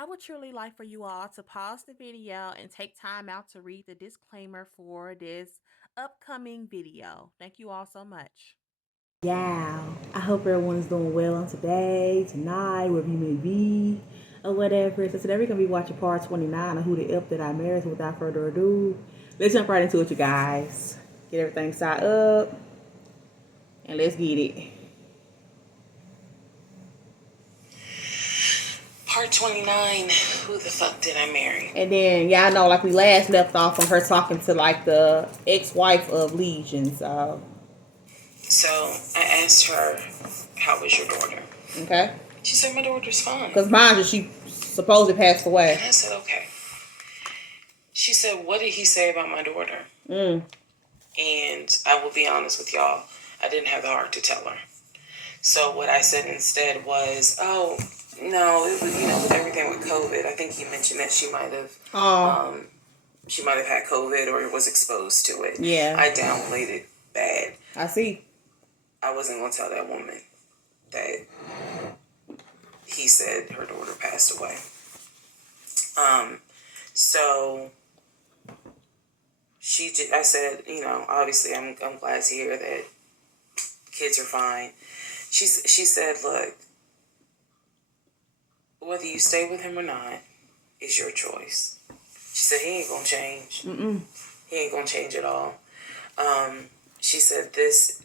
I would truly like for you all to pause the video and take time out to read the disclaimer for this upcoming video. Thank you all so much. Yeah, I hope everyone is doing well on today, tonight, wherever you may be, or whatever. So today we're gonna be watching part 29 of Who the F That I Married. So without further ado, let's jump right into it, you guys. Get everything set up, and let's get it. Part 29, Who the Fuck Did I Marry? And then y'all know, like we last left off from her talking to like the ex-wife of Legion. So I asked her, how was your daughter? okay, She said, my daughter's fine. because mind you, she supposedly passed away. And I said, okay. She said, what did he say about my daughter? Mm. And I will be honest with y'all, I didn't have the heart to tell her. So what I said instead was, oh, no, it was, with everything with COVID. I think he mentioned that she might have had COVID or was exposed to it. Yeah. I downplayed it bad. I see. I wasn't going to tell that woman that he said her daughter passed away. So I said, obviously I'm glad to hear that kids are fine. She said, look, whether you stay with him or not is your choice. She said, he ain't going to change. He ain't going to change at all. She said, this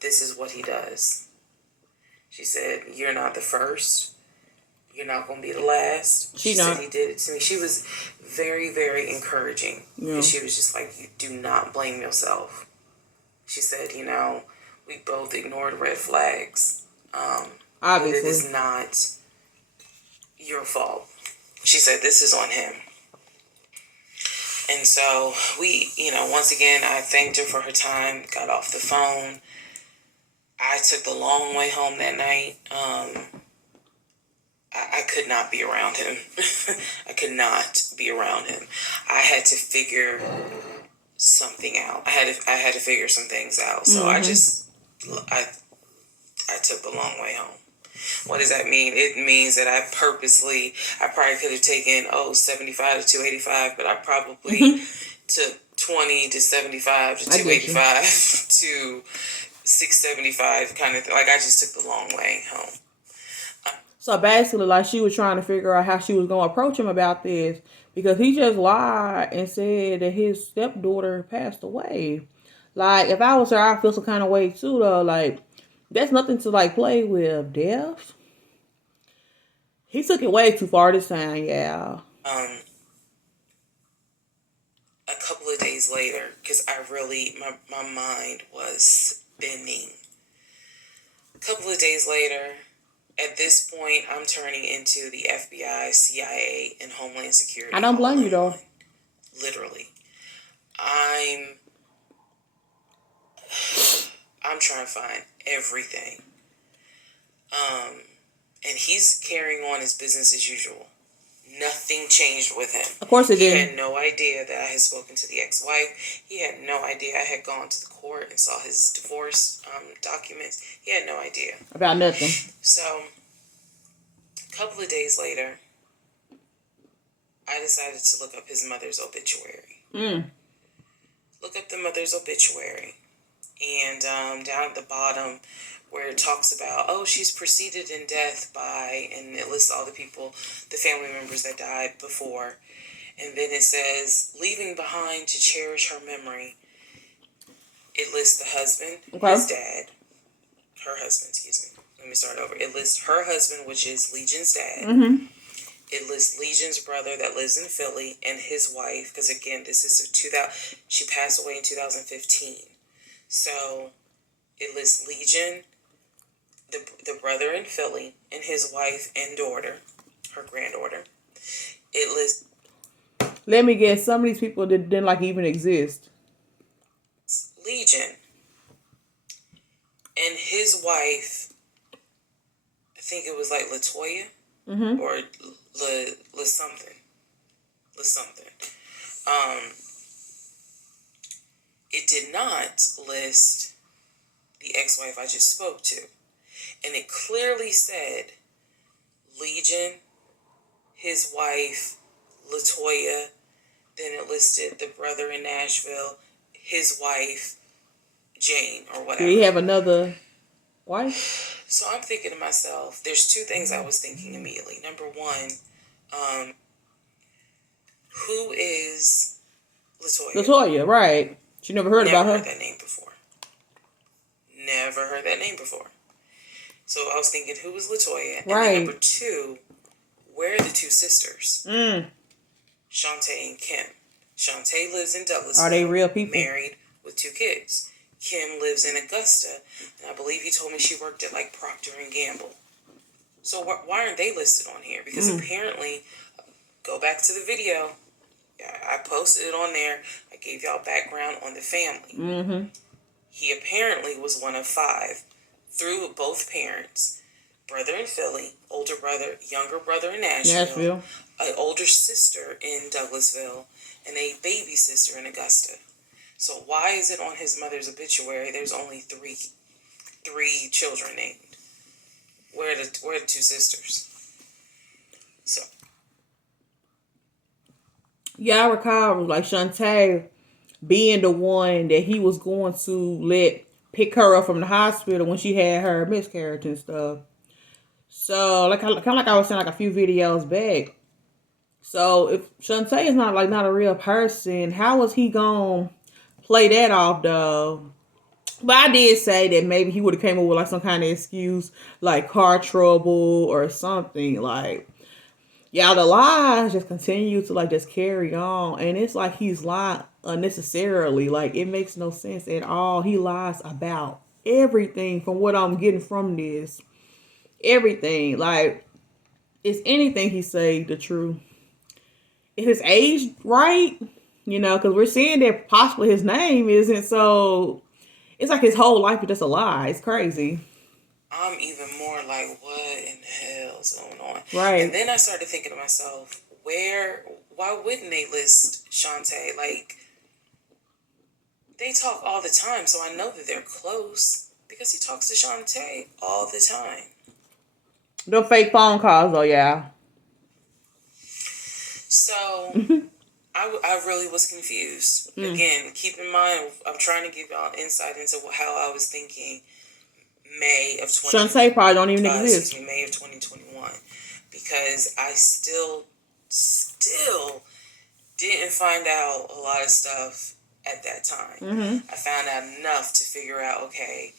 is what he does. She said, you're not the first. You're not going to be the last. She said he did it to me. She was very, very encouraging. Yeah. She was just like, you do not blame yourself. She said, we both ignored red flags. Obviously. It is not your fault. She said, this is on him. And so we, once again, I thanked her for her time, got off the phone. I took the long way home that night. I could not be around him. I could not be around him. I had to figure something out. I had to figure some things out. So I took the long way home. What does that mean? It means that I probably could have taken 75 to 285, but I probably took 20 to 75 to 285 to 675 kind of thing. Like I just took the long way home. So basically, like she was trying to figure out how she was going to approach him about this because he just lied and said that his stepdaughter passed away. Like, if I was her, I'd feel some kind of way too, though. Like, that's nothing to, like, play with. Death? He took it way too far this time, yeah. A couple of days later, because my mind was spinning. A couple of days later, at this point, I'm turning into the FBI, CIA, and Homeland Security. I don't blame you, though. Literally. I'm trying to find everything. And he's carrying on his business as usual. Nothing changed with him. Of course it did. He had no idea that I had spoken to the ex-wife. He had no idea I had gone to the court and saw his divorce documents. He had no idea. About nothing. So, a couple of days later, I decided to look up his mother's obituary. Look up the mother's obituary. And down at the bottom where it talks about, she's preceded in death by, and it lists all the people, the family members that died before. And then it says, leaving behind to cherish her memory. It lists the husband, his dad, her husband, excuse me. Let me start over. It lists her husband, which is Legion's dad. Mm-hmm. It lists Legion's brother that lives in Philly and his wife, because again, this is she passed away in 2015. So it lists Legion, the brother in Philly, and his wife and daughter, her granddaughter. It lists... Let me guess, some of these people didn't like even exist. Legion and his wife, I think it was like Latoya, or Le something. It did not list the ex-wife I just spoke to. And it clearly said Legion, his wife, Latoya. Then it listed the brother in Nashville, his wife, Jane, or whatever. Did he have another wife? So I'm thinking to myself, there's two things I was thinking immediately. Number one, who is Latoya? Latoya, right. She never heard about her. Never heard that name before. Never heard that name before. So I was thinking, who is Latoya? And right. then number two, where are the two sisters? Shantae and Kim. Shantae lives in Douglasville. Are they real people? Married with 2 kids. Kim lives in Augusta, and I believe he told me she worked at like Procter & Gamble. So why aren't they listed on here? Because apparently, go back to the video. I posted it on there. I gave y'all background on the family. He apparently was one of 5 through both parents. Brother in Philly, older brother, younger brother in Nashville. An older sister in Douglasville, and a baby sister in Augusta. So why is it on his mother's obituary there's only three children named? Where are the 2 sisters? So yeah, I recall like Shantae being the one that he was going to pick her up from the hospital when she had her miscarriage and stuff. So kind of like I was saying like a few videos back. So if Shantae is not a real person, how was he gonna play that off though? But I did say that maybe he would have came up with like some kind of excuse, like car trouble or something. Like, yeah, the lies just continue to like just carry on, and it's like he's lying unnecessarily. Like it makes no sense at all. He lies about everything from what I'm getting from this. Everything. Like, is anything he say the truth? Is his age right? You know, because we're seeing that possibly his name isn't. So it's like his whole life is just a lie. It's crazy. I'm even more like, what in the hell's going on? Right. And then I started thinking to myself, why wouldn't they list Shantae? Like, they talk all the time, so I know that they're close because he talks to Shantae all the time. The fake phone calls, though, yeah. So, I really was confused. Again, keep in mind, I'm trying to give y'all insight into how I was thinking May of Shantae probably don't even exist. May of 2021. Because I still didn't find out a lot of stuff at that time. I found out enough to figure out, okay,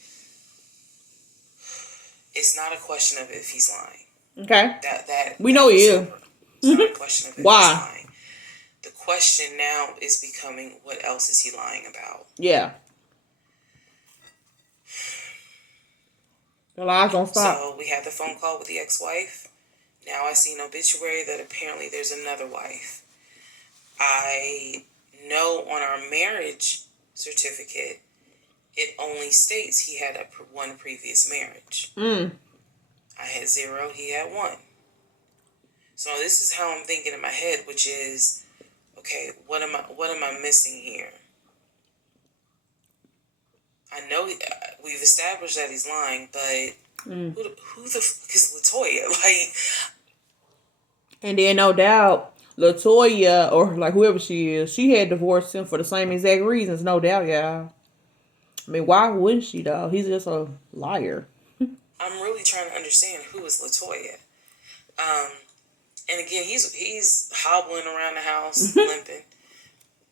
it's not a question of if he's lying. Okay. That we know he is. It's not a question of if Why? he's lying. The question now is becoming, what else is he lying about? Yeah. The lies don't stop. So we had the phone call with the ex-wife. Now I see an obituary that apparently there's another wife. I know on our marriage certificate, it only states he had one previous marriage. I had 0, he had 1. So this is how I'm thinking in my head, which is, okay, what am I missing here? I know we've established that he's lying, but who the fuck is Latoya? Like, and then no doubt Latoya or like whoever she is, she had divorced him for the same exact reasons, no doubt, y'all. I mean, why wouldn't she though? He's just a liar. I'm really trying to understand who is Latoya. And again, he's hobbling around the house, limping,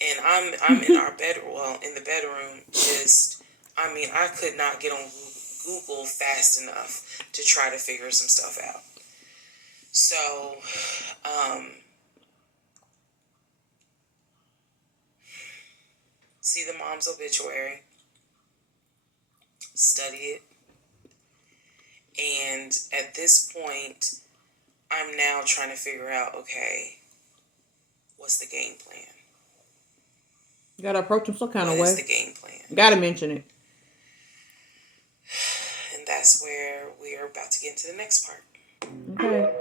and I'm in our bedroom. Well, in the bedroom, I could not get on Google fast enough to try to figure some stuff out. So, see the mom's obituary, study it, and at this point, I'm now trying to figure out, okay, what's the game plan? You gotta approach him some kind of way. What is the game plan? You gotta mention it. And that's where we are about to get into the next part. Okay.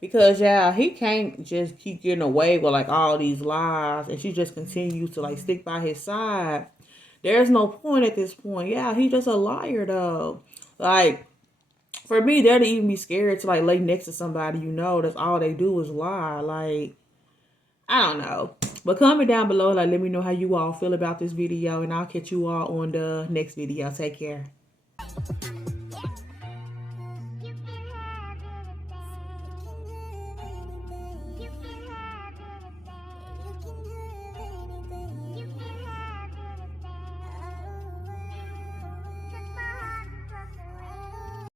Because, yeah, he can't just keep getting away with, like, all these lies. And she just continues to, like, stick by his side. There's no point at this point. Yeah, he's just a liar, though. Like, For me, they'd even be scared to like lay next to somebody you know that's all they do is lie. Like, I don't know. But comment down below, like, let me know how you all feel about this video, and I'll catch you all on the next video. Take care.